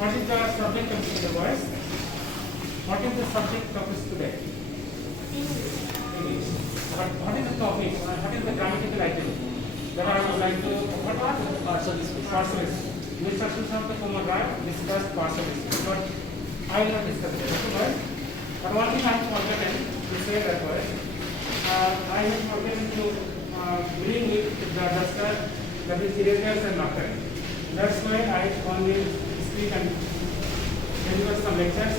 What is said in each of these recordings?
What is the subject of the voice? What is the subject of this today? English. But what is the topic? What is the grammatical item that I would like to? What are the partial speech? Mr. Sushant Kumar Rai discussed partial speech, but I will not discuss it. Okay, but one thing I have forgotten to say that was I have forgotten to bring with the duster that is irregulars and nocturne. That's why I only speak and deliver some lectures,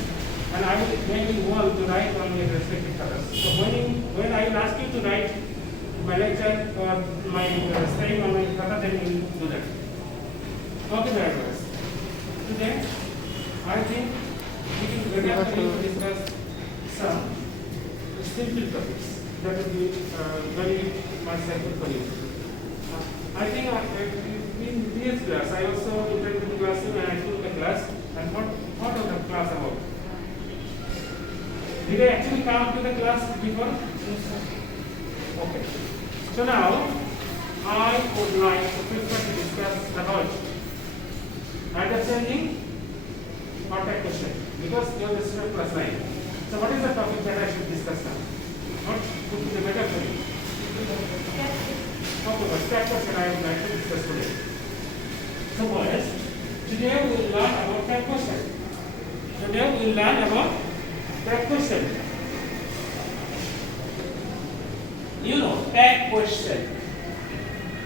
and I will make you all to write on your respective colors. So when I will ask you to write my lecture or my staying on my color, then you will do that. Okay, very good. Today, I think we will regularly discuss some simple topics that will be very much helpful for you. I think in this class, I also attended the classroom and I took the class. And what was the class about? Did I actually come to the class before? Okay. So now, I would like to prefer to discuss about understanding contact question, because you are the student plus 9. So what is the topic that I should discuss now? What would be the better for you? Okay, but that question I would like to discuss today. So boys, today we will learn about that question. Today we will learn about that question. You know, tag question.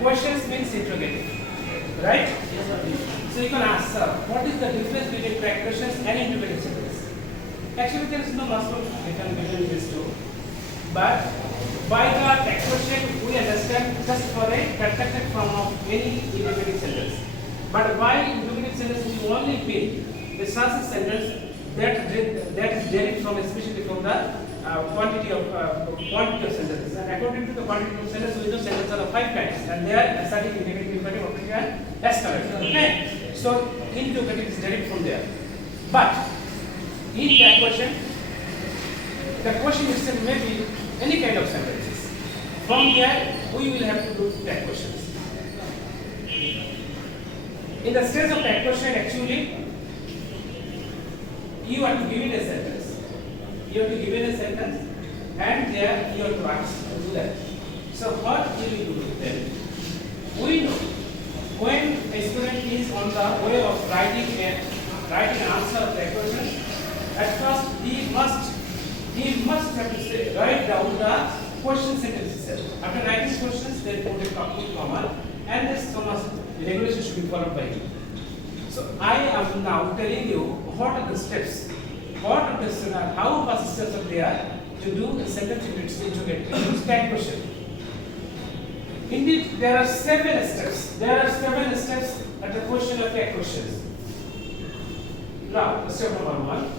Questions means interrogative, right? Yes, sir. So you can ask, sir, what is the difference between tag questions and interrogative sentences? Actually, there is no muscle between these two. But by the tag question, we understand just for a constructed form of any interrogative sentence. But by interrogative sentence, we only mean the transitive sentence that is derived from, especially from the quantity of sentences. And according to the quantity of sentences, we know sentences are of 5 kinds, and they are assertive, negative, imperative, operative, and escalative. Okay. So interrogative is derived from there. But in that question, the question itself may be any kind of sentences. From there, we will have to do tag questions. In the stage of tag question, actually, you are to give it a sentence. You have to give it a sentence, and there you have to ask to do that. So what you will do then? We know when a student is on the way of writing an answer of the question, at first he must have to write down the question sentence itself. After writing questions, then put a comma, and this comma regulation should be followed by you. So I am now telling you what are the steps, how fast steps are there to do the sentence interrogative tag question. Indeed, there are 7 steps. There are 7 steps at the question of tag questions. Now, step number 1.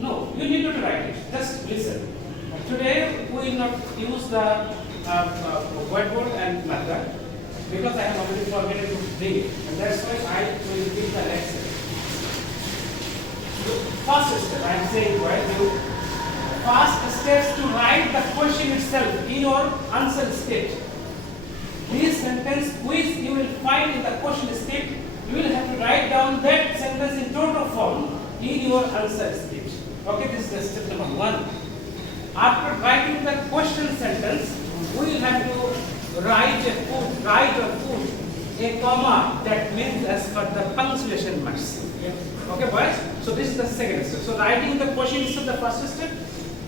No, you need not to write it. Just listen. Today we will not use the whiteboard and marker because I have already forgotten to bring it, and that's why I will give the lecture. The first step I am saying, first step to write the question itself in your answer state. This sentence which you will find in the question state, you will have to write down that sentence in total form in your answer state. Okay, this is the step number 1. After writing the question sentence, we will have to write or put a comma that means as per the punctuation marks. Okay, boys? So this is the second step. So writing the question is the first step.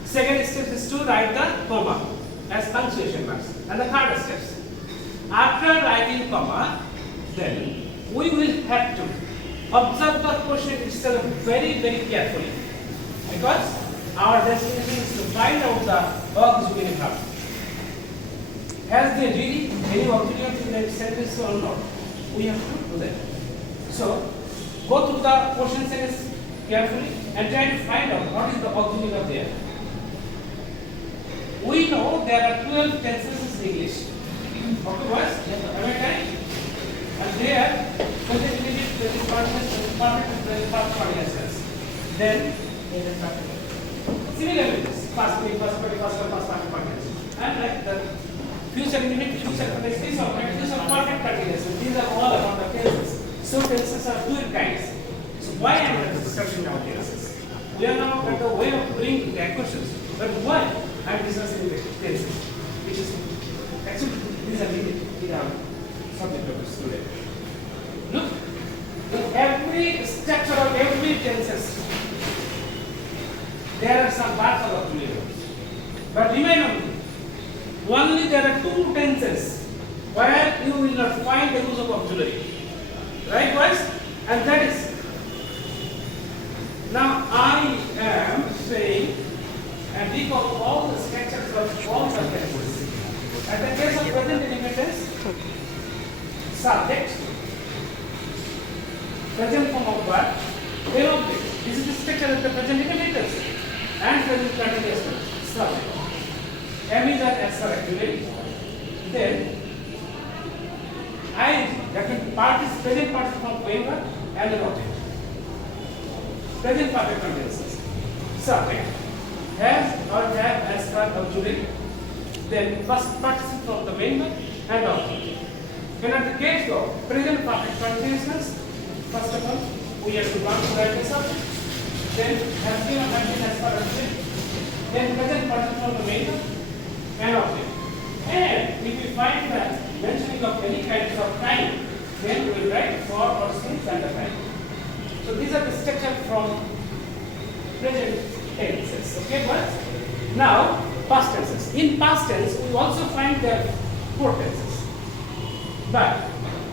Second step is to write the comma as punctuation marks. And the third step. After writing comma, then we will have to observe the question itself very, very carefully, because our destination is to find out the auxiliary verb. Has there really any auxiliary in that sentence or not? We have to do that. So go through the question sentence carefully and try to find out what is the auxiliary verb there. We know there are 12 tenses in English. Okay, boys? Am I correct? And there, present immediate, present participle, present participle. Then, similarly, past participle, and like the future immediate, future continuous, or future perfect continuous. These are all about the tenses. So tenses are 2 kinds. So Why I am discussing nowadays? We are now at the way of doing the questions. But why I am discussing the tenses? Which is actually these are needed in our subject of the student. Look, in every structure of every tenses, there are some parts of auxiliaries. But remember, only there are two tenses where you will not find the use of auxiliary. Right, boys? And that is, now I am saying and recall all the structures of all the tenses. At the case of present indefinite subject, present form of verb, then object. This is the structure of the present indefinite and present continuous subject. M is an answer actually. Then I, that means part is present participle of going verb and an object. Present perfect continuous subject has or have as verb auxiliary. Then first participle of the main verb and object. When at the case of present perfect continuous, first of all we have to learn to write the subject. Then has been or have been as verb auxiliary. Then present participle of the main verb and object. And if we find that mentioning of any kinds of time, then we will write for or since and the time. So these are the structure from present tenses. Okay, but now past tenses. In past tense, we also find the four tenses. But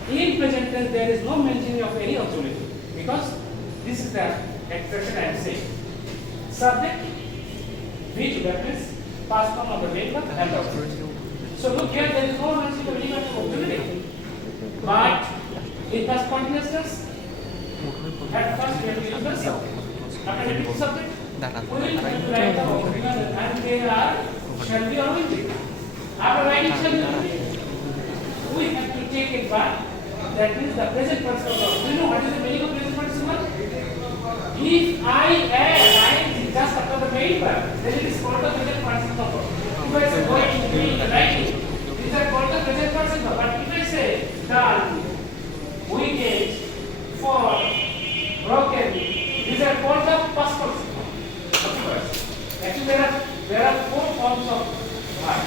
in present tense, there is no mentioning of any auxiliary because this is the expression I am saying. Subject, V2, that means past form of the main verb and the object. So look here, there is no mention of any auxiliary. But in past continuous tense, at first we have to use the subject. After getting subject, we will write the object and they are shall be or will be. After writing shall be, we have to take a verb. That means the present participle. Do you know what is the meaning of present participle? If I am just after the main verb, then it is called the present participle. If I say going, doing, writing, these are called the present participle. But if I say done, wicked, fall, broken, these are called the past participle. Actually, there are four forms of verb.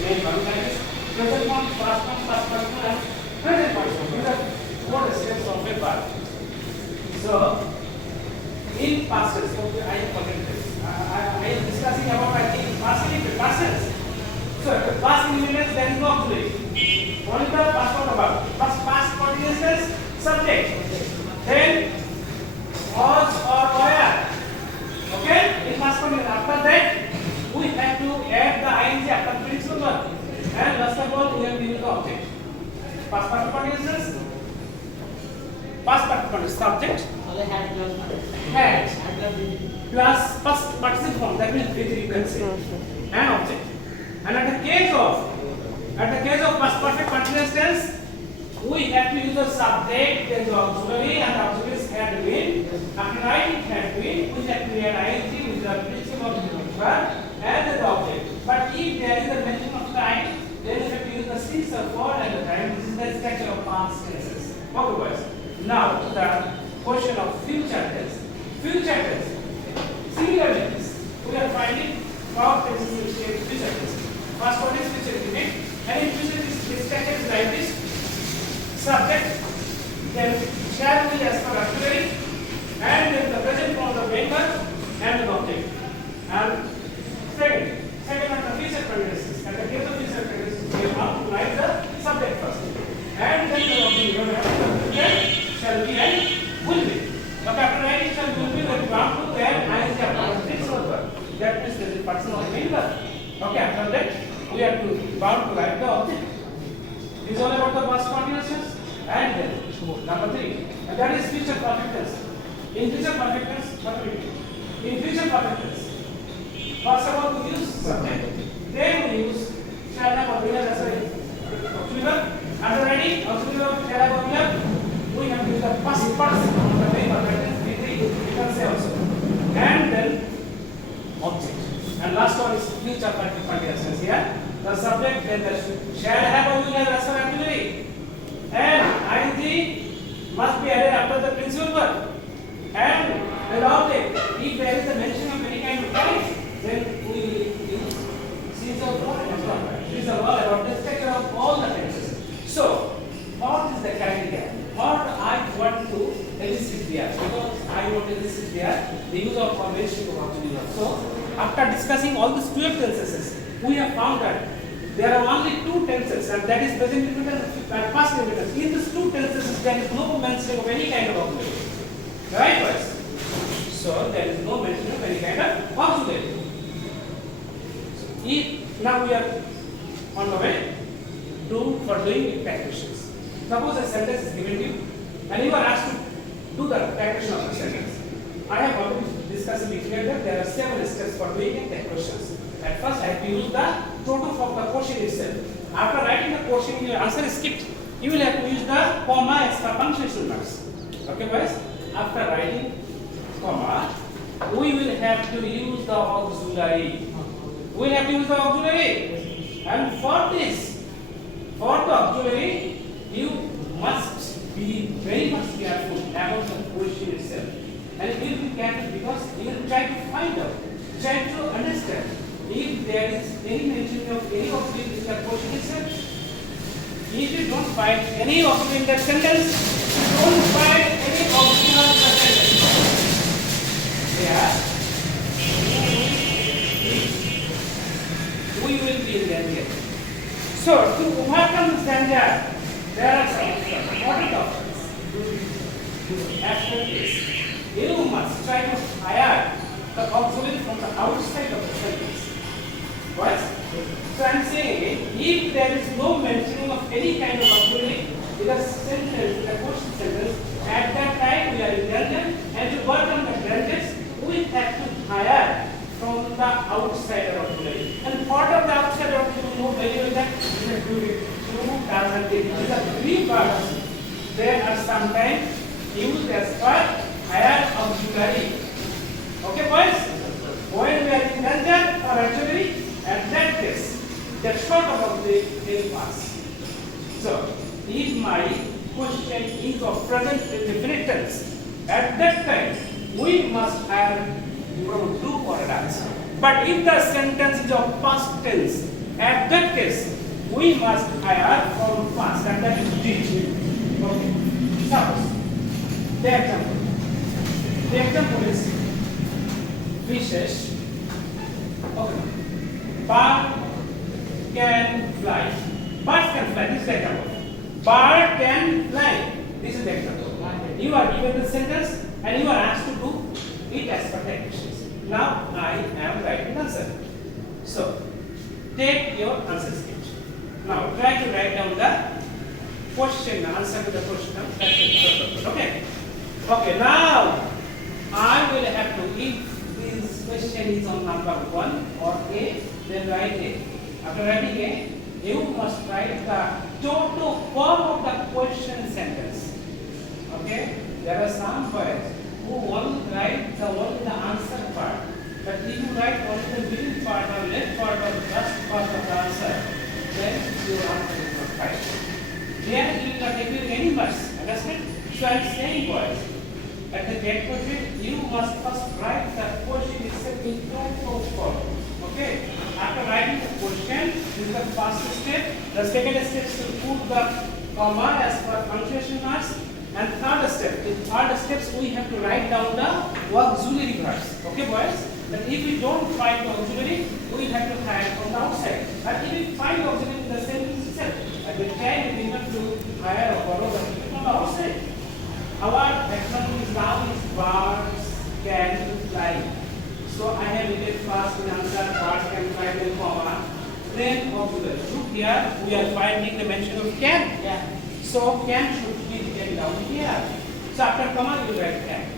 Main verb, that is present form, past participle, and present participle. These are four steps of a verb. So, in past tense, I am forgetting this. I am discussing about past tense. So, past indefinite, there is no auxiliary. Only the past form of verb. Past continuous tense, subject. Then was or were. Okay? In past continuous. After that, we have to add the ing after principal verb. And last of all, we have to use the object. Past continuous, past continuous subject. Had plus past participle form, that means with you can say an object. And at the case of past perfect continuous tense, we have to use the subject, then the auxiliary, and the auxiliaries had been. After writing had been, we have to add ing with the principle of the verb and the object. But if there is a mention of time, then we have to use the since or for and the time. This is the structure of past tenses. Okay, boys. Now the question of future tense. Future tense. Similarly, we are finding past tenses in future tense. First one is future indefinite, and in future this structure is like this: subject, then shall be as per auxiliary, and then the present form of the main verb and the object. And second one the future continuous. And the case of future continuous, we have to write the subject first, and then the object. Shall be and will be. But after writing shall will be, we have to add ing after principal verb. That means there is a person of main verb. Okay, after that we have to bound to write the object. This is all about the past continuous tense. And then number 3, and that is future perfect tense. In future perfect tense, what we do? In future perfect tense, first of all we use subject, then we use shall have or will have as auxiliary verb. After writing auxiliary verb shall have or will have, we have to use the past participle of the main verb, that is V3, you can say also. And then object. And last one is future perfect continuous tense here. The subject, then the shall have or will have as per auxiliary. And ing must be added after the principal verb. existed there. Because I wrote existed there, the use of convention of auxiliary verb. So after discussing all these 12 tenses, we have found that there are only two tenses, and that is present indicator and past indicator. In these two tenses, there is no mention of any kind of auxiliary. Right, boys? So there is no mention of any kind of auxiliary. Now we are on the way for doing calculations. Suppose a sentence is given to you, and you are asked to do the calculation of the sentence. I have already discussed before that there are several steps for doing calculations. At first, I have to use the total from the question itself. After writing the question, your answer is skipped. You will have to use the comma as for punctuation marks. Okay, boys? After writing comma, we will have to use the auxiliary. We have to use the auxiliary. And for this, for the auxiliary, you must be very much careful about the question itself. And you will be careful because you will try to find out, try to understand if there is any mention of any auxiliary in the question itself. If you don't find any auxiliary in the sentence, don't find any auxiliary in the sentence. Yeah. We will be in danger. So, to overcome this danger, there are some important options. After this, you must try to hire the auxiliary from the outside of the sentence. What? So I am saying, if there is no mentioning of any kind of auxiliary in the sentence, in the question sentence, at that time we are in danger, and to work on the dangers, we have to hire from the outside auxiliary. And part of the outside auxiliary, you know very well that two doesn't take. These are three parts. They are sometimes used as for higher auxiliary. Okay, boys? When we are in danger or auxiliary, at that case, that sort of auxiliary will pass. So, if my question is of present indefinite tense, at that time we must have from two paragraphs. But if the sentence is of past tense, at that case we must hire from past, and that is did. Okay. Suppose the example. The example is fishes. Okay. Bird can fly. Birds can fly. This is the example. Bird can fly. This is the example. You are given the sentence and you are asked to do it as per the questions. Now I am writing answer. So take your answer sketch. Now try to write down the question, answer to the question. Okay. Okay. Now I will have to, if this question is on number 1 or A, then write A. After writing A, you must write the total form of the question sentence. Okay? There are some words who only write the answer part. But if you write only the middle part or left part or the first part of the answer, then your answer is not right. There you will not give you any marks. Understand? So I am saying, boys, at the get question, you must first write the question itself in total form. Okay? After writing the question, this is the first step. The second step is to put the comma as per punctuation marks. And third step, in third steps we have to write down the auxiliary verbs. Okay, boys? But if we don't find the auxiliary, we will have to hire from the outside. But if we find the auxiliary in the sentence itself, at the time we have to hire or borrow the people from the outside. Our example is now is birds can fly. So I have written first in answer birds can fly, then comma, then auxiliary. Look here, we are finding the mention of can. Yeah. So can should be written down here. So after comma you write can.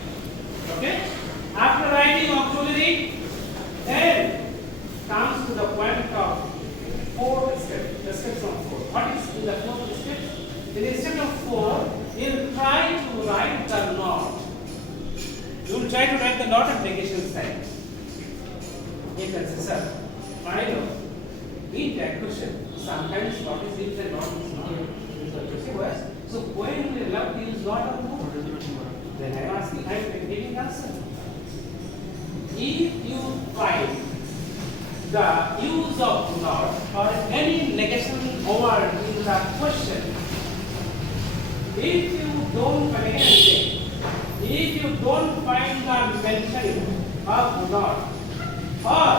Okay? After writing auxiliary, then comes to the point of fourth step. The steps of 4. What is in the fourth step? In the step of 4, you will try to write the not. You will try to write the not at negation sign. You can say, sir, I know. In that question, sometimes not is if and not is not. So when we love to use not or no, then I am asking, I am giving answer. If you find the use of not or any negation word in the question, if you don't find anything, don't find the mention of not or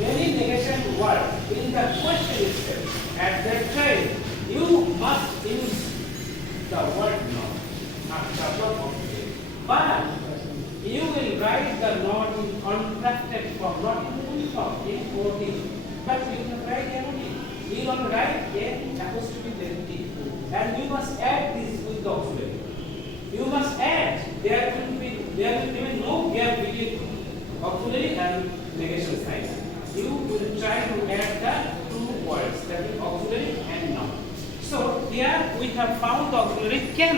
any negation word in the question itself, at that time you must use the word not after the object. But you will write the not in contracted form, not in full form, in OT. But you can write empty. You want to write a apostrophe empty. And you must add this with the auxiliary. You must add. There will be no gap between auxiliary and negation sign. You will try to add the two words, that is auxiliary and noun. So here we have found the auxiliary can.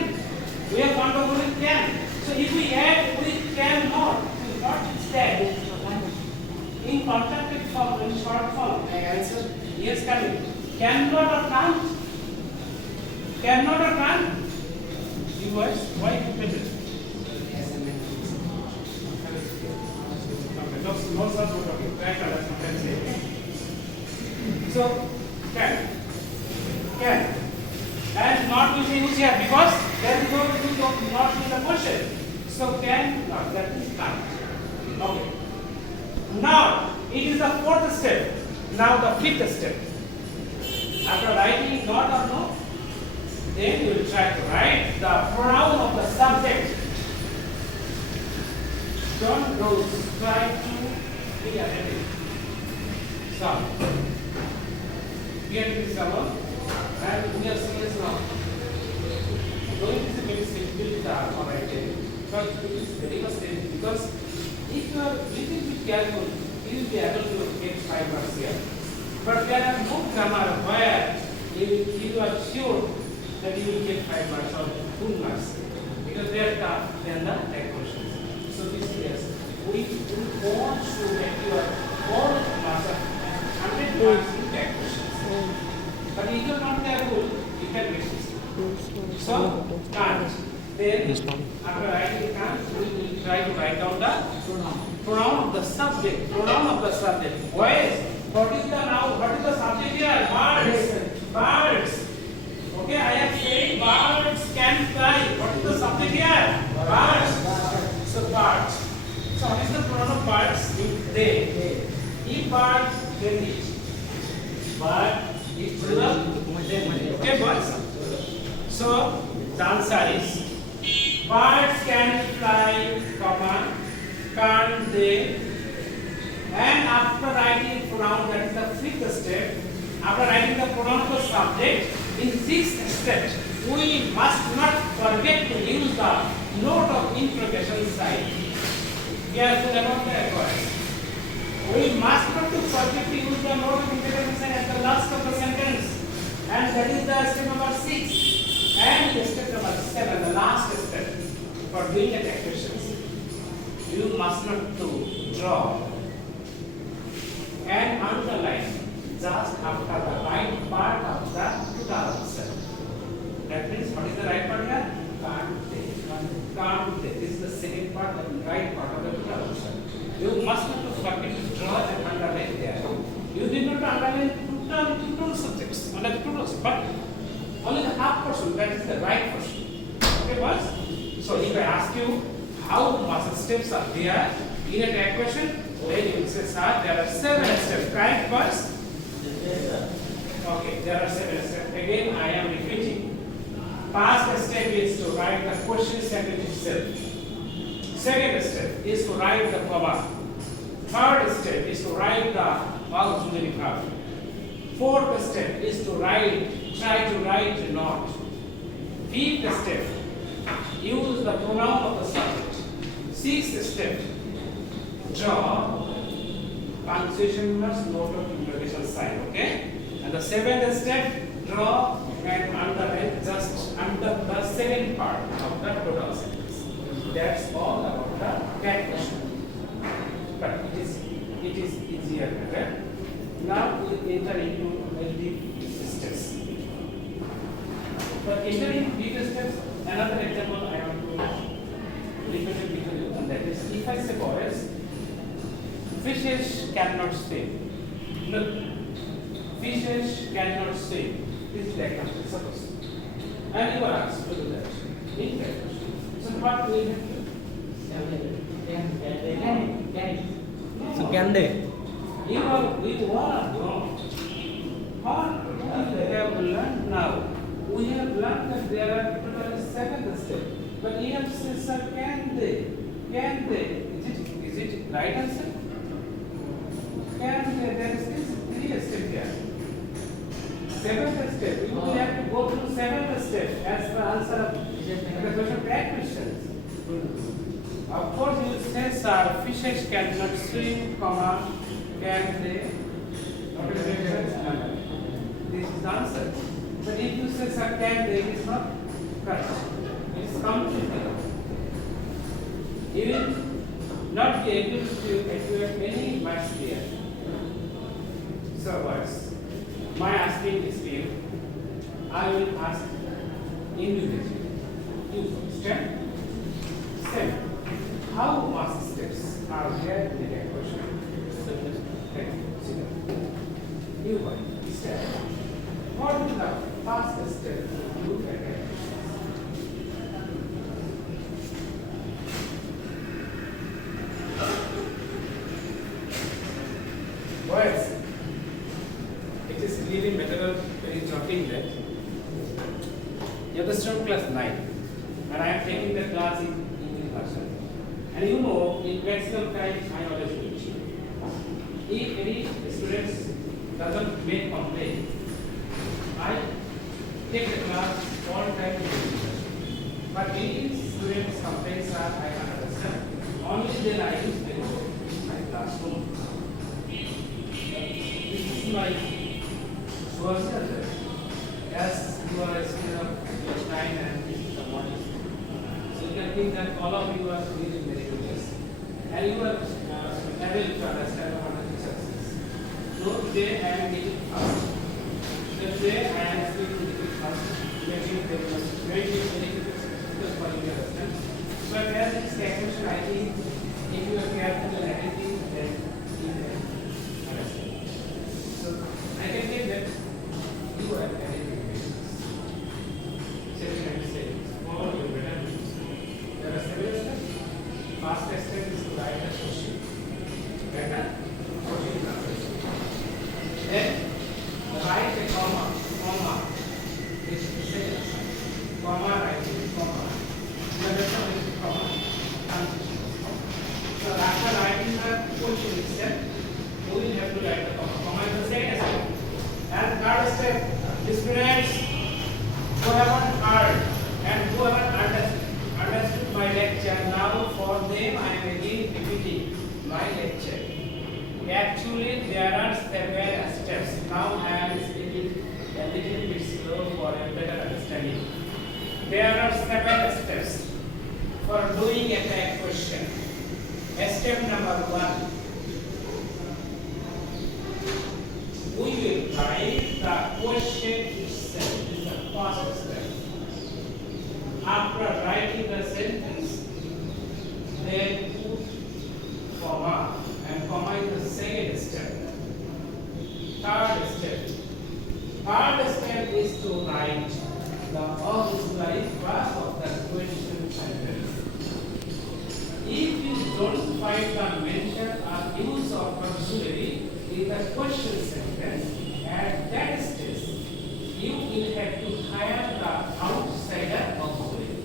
We have found the auxiliary can. So if we add with cannot, not instead, in contracted form, in short form, I answer yes, can. Cannot or can't? Cannot or can't? You guys, why you put it? Okay, no such word. Okay, try to understand. So, can. And not will be used here because there is no use of not in the question. So can not, that is can't. Okay. Now it is the fourth step. Now the fifth step. After writing not or no, then you will try to write the pronoun of the subject. Don't go try to be attentive. So here is someone. And we are serious now. Going to the very simple alright, but it is very much dangerous because if you are little bit careful, you will be able to get 5 marks here. But there are no grammar where you are sure that you will get 5 marks or full marks because they are tough than the tag questions. So this is we want to make your all marks 100 marks in tag questions. But if you are not careful, you can miss it. So, can't. Then, after writing can't, we will try to write down the pronoun of the subject. Pronoun of the subject. Boys, what is the noun? What is the subject here? Birds. Birds. Okay, I have said birds can fly. What is the subject here? Birds. So, birds. So, what is the pronoun of birds? They. If bird, then it. Bird. It's okay, boys. So the answer is birds can fly, comma, can't they? And after writing pronoun, that is the fifth step. After writing the pronoun of the subject, in sixth step, we must not forget to use the note of interrogation sign. Careful about that, boys. We must not to forget to use the note of interrogation sign at the last of the sentence. And that is the step number 6. And step number 7, the last step for doing the tag questions. You must not to draw and underline just after the right part of the total answer. That means what is the right part here? Can't they. Can't they. This is the second part, the right part of the total answer. You must not to forget to draw and underline there. You did not underline total subjects, under the total, but only the half portion, that is the right portion. Okay, boys? So if I ask you how much steps are there in a tag question, then you will say, sir, there are 7 steps, right, boys? Okay, there are 7 steps. Again, I am repeating. First step is to write the question sentence itself. Second step is to write the comma. Third step is to write the auxiliary verb. Fourth step is to try to write not. Fifth step, use the pronoun of the subject. Sixth step, draw punctuation marks, note of interrogation sign. Okay? And the seventh step, draw and underline just under the second part of the total sentence. That's all about the tag question. But it is easier, right? Now we enter into deep steps. For entering deep steps, another example I want to repeat it with you, and that is if I say boys, fishes cannot swim. Look, fishes cannot swim. This is the example, suppose. And you are asked to do that. In that question. So what will you have to do? can they? We all are grown. What we have learned now? We have learned that there are totally 7 steps. But here says, sir, can they? Can they? Is it right answer? Can they? There is 3 steps here. 7th step. You will have to go through 7th step as the answer of the question, correct questions. Of course, you will say, sir, fishes cannot swim, comma, can they? This is the answer. But if you say, sir, can they, it is not correct. It is completely wrong. You will not be able to evaluate any maths here. So, words. My asking is to you. I will ask individually. You step. How much steps are there in the question? Okay, sit down. You one step. What is the fastest step to look at it? Boys, it is really material when you talking that you have the student class 9 and I am taking the class in English version. And you know, in maximum time I always do it. If any students doesn't make complaint, I take the class all time in English version. But any students complaints are I can understand. Only then I use my classroom. This is my source as you are a student of class 9 and this is the model. So you can think that all of you are really very good and you are able to understand what the success. So today I am getting fast. Today I am speaking fast, making the very difficult for you to understand. But as this question, I think if you are careful and everything, then you can understand. So I can say that you are very good. All your better. There are several steps. Fastest step is to write the question. Better? Question is answer. Then write a comma. This is the second step. Comma, writing, comma. The next one is comma. Transition. So after writing the question itself, you will have to write the comma. Comma is the second step. And third step, students who haven't heard and who haven't understood my lecture, now for them I am again repeating my lecture. Actually, there are several steps. Now I am speaking a little bit slow for a better understanding. There are 7 steps for doing a type question. Step number 1. We will write the question itself. This is the first step. After writing the sentence, then put comma, and comma is the second step. Third step is to write the auxiliary verb of the question sentence. If you don't find the mention or use of auxiliary in the question sentence, at that stage, you will have to hire the outsider auxiliary.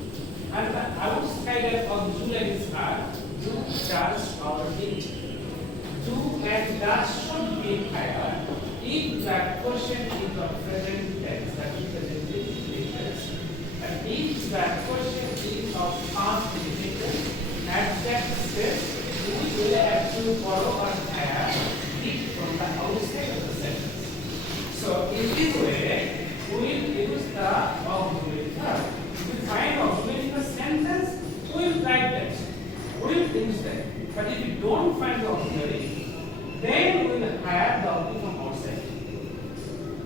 And the outsider auxiliaries are do, does, or did. Do and does should be hired if the question is of present tense, that is present tense. And if the question is of past tense, at that stage, you will have to borrow or hire it from the outside of the sentence. So in this way, we will use the auxiliary verb. If we find auxiliary in the sentence, we will write that. We will use that. But if you don't find the auxiliary, then we will hire the auxiliary from outside.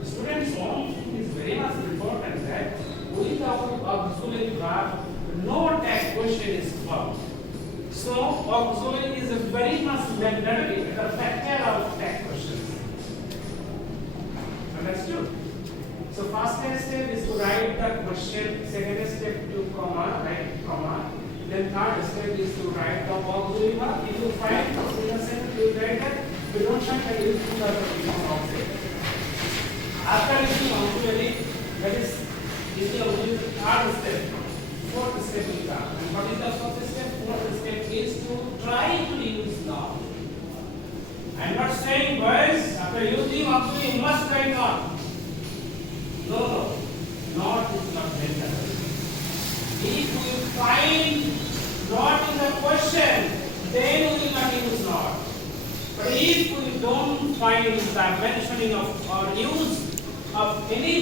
Students, one thing is very much important that without auxiliary verb, no tag question is found. So auxiliary is a very much mandatory, the factor of tag questions. Understood? So first step is to write the question, second step to comma, write comma, Then third step is to write the auxiliary verb. If you find in a sentence, you write that. If you don't find that, you use the auxiliary. After using auxiliary, that is using auxiliary, third step. Fourth step will come. And what is the fourth step? Fourth step is to try to use not. I am not saying, boys, after using auxiliary, you must try not. No, no. Not is not necessary. If we find not in the question, then we will not use not. But if we don't find the mentioning of or use of any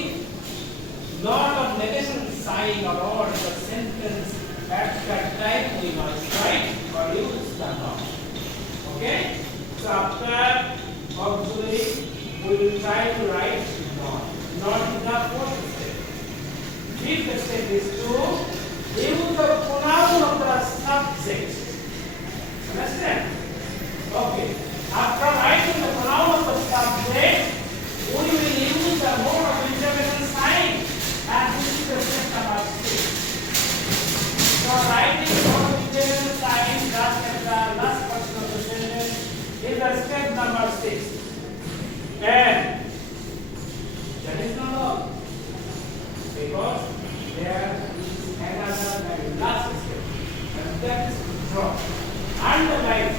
not of negation sign or the sentence at that type, we must write or use the not. Okay? So after auxiliary, we will try to write not. Not in the fourth step. Fifth step is to use the pronoun of the subject. Understand? Okay. After writing the pronoun of the subject, we will use the mode of intervention sign, and this is the step number 6. So writing the mode of intervention sign just at the last portion of the sentence is the step number 6. And that is not all, because there is another and last step, and that is drop. Underline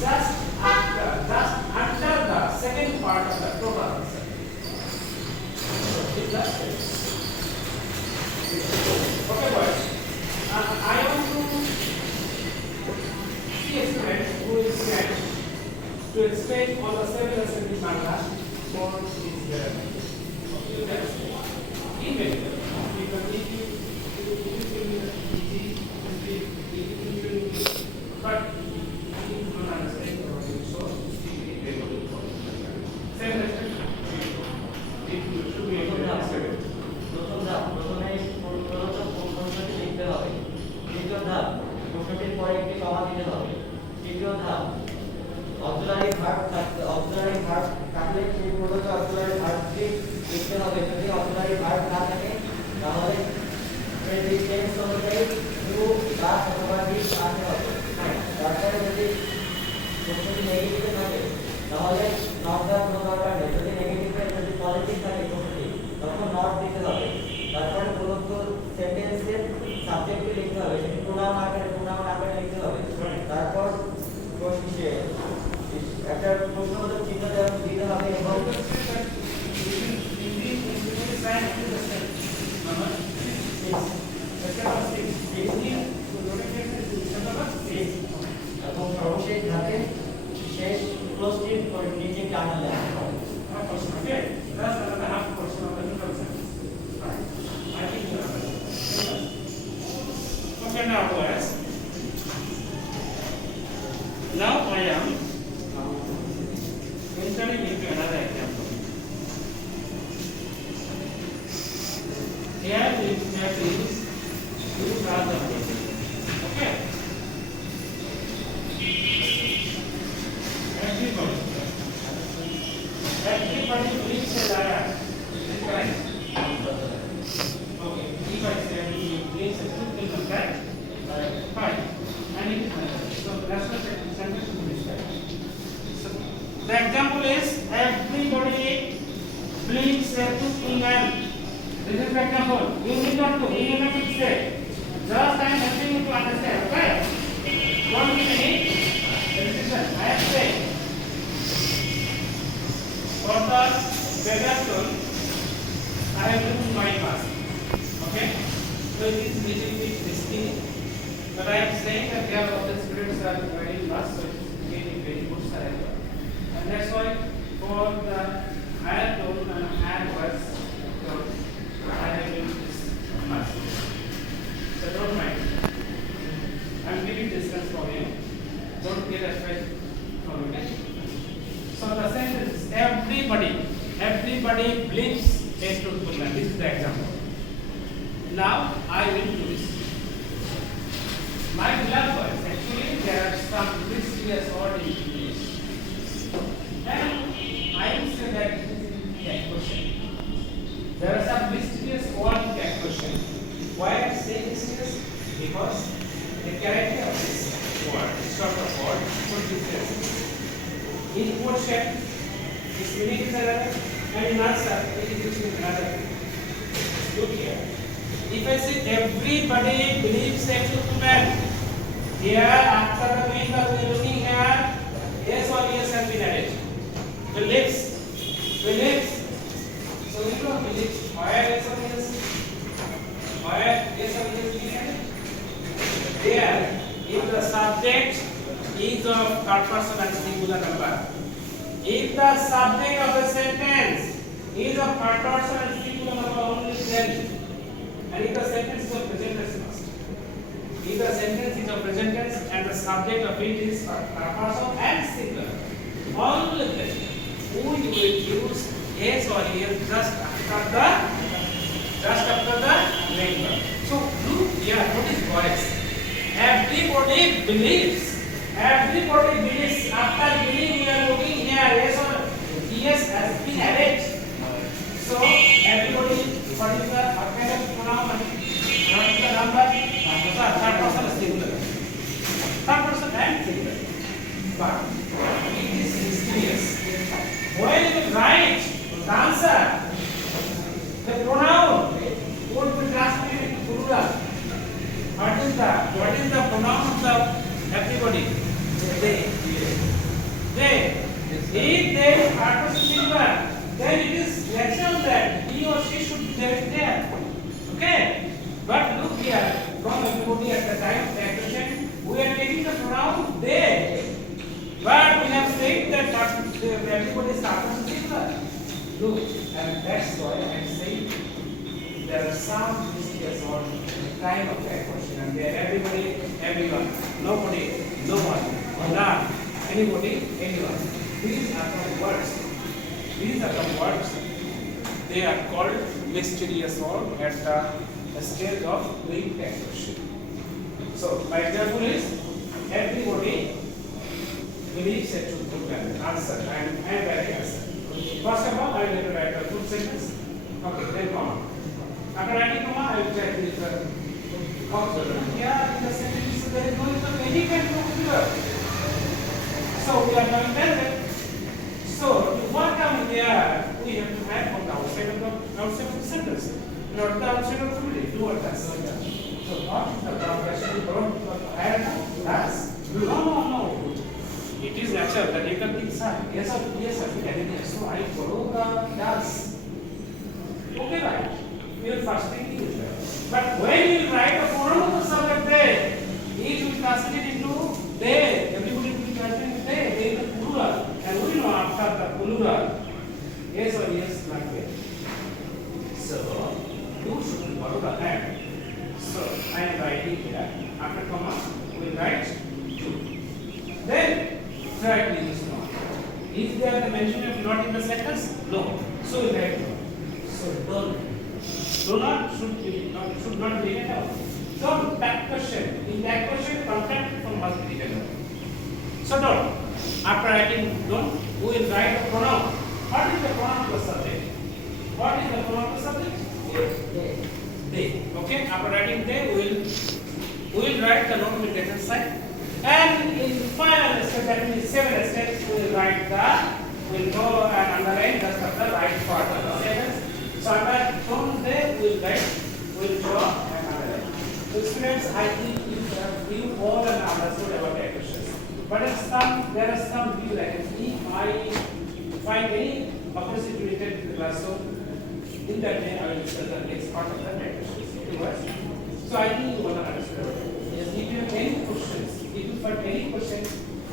just under the second part of the total answer. So is that it? Okay, boys. I want to see a student who is sent to explain on the several sentence paragraph for his okay, that's email. But if you don't understand what you saw, speak it able to same respect. If you should be able to answer it. প্রথম ধাপ প্রথমে প্রশ্নটি লিখতে হবে। দ্বিতীয় ধাপ প্রশ্নটির পরে একটি কমা দিতে হবে। তৃতীয় ধাপ অক্সিলারি ভার্ব থাকলে সেই প্রদত্ত অক্সিলারি ভার্বটি লিখতে হবে। যদি অক্সিলারি ভার্ব না থাকে তাহলে প্রেজেন্ট টেন্স অনুযায়ী টু বা অথবা ডিড আনতে হবে। তারপরে যদি প্রশ্নটি নেগেটিভে থাকে তাহলে নট দেওয়ার কোনো দরকার নেই। যদি নেগেটিভে যদি পজিটিভ থাকে প্রশ্নটি তখন নট দিতে হবে। তারপরে প্রদত্ত সেন্টেন্সের সাবজেক্টটি লিখতে হবে, সেটি প্রোনাউন আকারে লিখতে হবে। তারপর একটা প্রশ্নবোধক চিহ্ন দিতে হবে এবং এবং সর্বশেষ ধাপে শেষ ক্লোজটির নিচে টানা লেখা হবে। Okay, that's another half portion of the total sentence. Right. I think you understand. Okay, now boys. Now I am entering into another example. Here we have to use two rather process. Okay. Everybody believes a liar. Is it correct? Okay. If I say he believes a truth, it is correct. Fine. And it is not. So that's what the sentence will be said. So the example is everybody believes a truth in man. This is the example. You need not to. You need not to say. Just I am helping you to understand. Okay? Don't give any decision. I am saying. For the Vegaston, I have written my mask. Okay? So it is little bit risky. But I am saying that they are all the students are very fast, so it is getting very good saliva. And that's why for the higher tone and higher voice tone, I have used this mask. So don't mind. I am giving distance for you. Don't get afraid from it. Okay? So the sentence is everybody believes a truthful man. This is the example. Now I will do this. My beloved boys, actually there are some mysterious words in English. And I will say that it is in that question. There are some mysterious words in that question. Why I say mysterious? Because they carry In question, this meaning is another, and in answer, it is used in another. Look here. If I say everybody believes sexual human, here after the main verb we are looking here, yes or yes has been added. Believes. So we know believes. Where yes or yes? Where yes or yes been added? There, if the subject is of third person and singular number, if the subject of the sentence is of third person and singular number only, then, and if the sentence is of present tense first. If the sentence is of present tense and the subject of it is third person and singular, only then we will use yes or yes just after the main verb. So look here, what is voice? Everybody believes. Everybody believes. After believe, we are looking here. Yes or yes has been added. So everybody, what is the kind of pronoun? What is the number? Third person is singular. Third person and singular. But it is mysterious. When you write the answer, the pronoun would be translated into plural. What is the pronoun of the everybody? They. If they are to singular, then it is natural that he or she should be there. Okay? But look here, from everybody at the time of the action, we are taking the pronoun they. But we have said that everybody is not singular. Look, and that's why I am saying there are some mistakes on the time of that question, and there everybody, everyone, nobody, no one, none, anybody, anyone. These are the words. These are the words. They are called mysterious words at the stage of doing that question. So my example is everybody believes that should put an answer and very answer. First of all, I will write a full sentence. Okay, then comma. After writing comma, I will try to use the observer. Here in the sentence, there is no use of any kind of observer. So we are knowing that. So to work down here, we have to add from the outside of the sentence. Not the outside of the middle. Do what that's. So what is the question? Don't add that's. No. It is natural that you can think, sir, yes or yes, so I follow the does. Okay, right? Your first thing is that. But when you write the pronoun of the subject there, it will translate into they. Everybody will translate into they is the plural. And we know after the plural, yes or yes like that. So, you should follow the hand. So, I am writing here. After comma, we will write two. Then, directly use not. Is there the mention of not in the sentence? No. So we write no. So do not should not be written out. So that question, in that question, content from must be written out. So don't. After writing don't, we will write the pronoun. What is the pronoun of the subject? What is the pronoun of the subject? They. Okay. After writing they, we will write the note with left side. And in final step, that means 7 steps, we will write we'll go and underline just of the right part of the sentence. So after from there, we'll draw and underline. So students, I think you all have understood about the questions. But there are some views like if I find any opportunity related to the classroom, in that day I will discuss the next part of the questions. So I think you all have understood about it. If you have any questions, if you find any questions,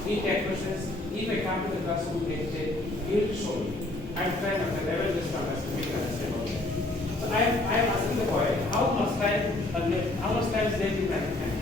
in that questions, if I come to the classroom next day, you will show me. I'm trying at the level just to understand about it. So I am asking the boy, how much time is there in mathematics?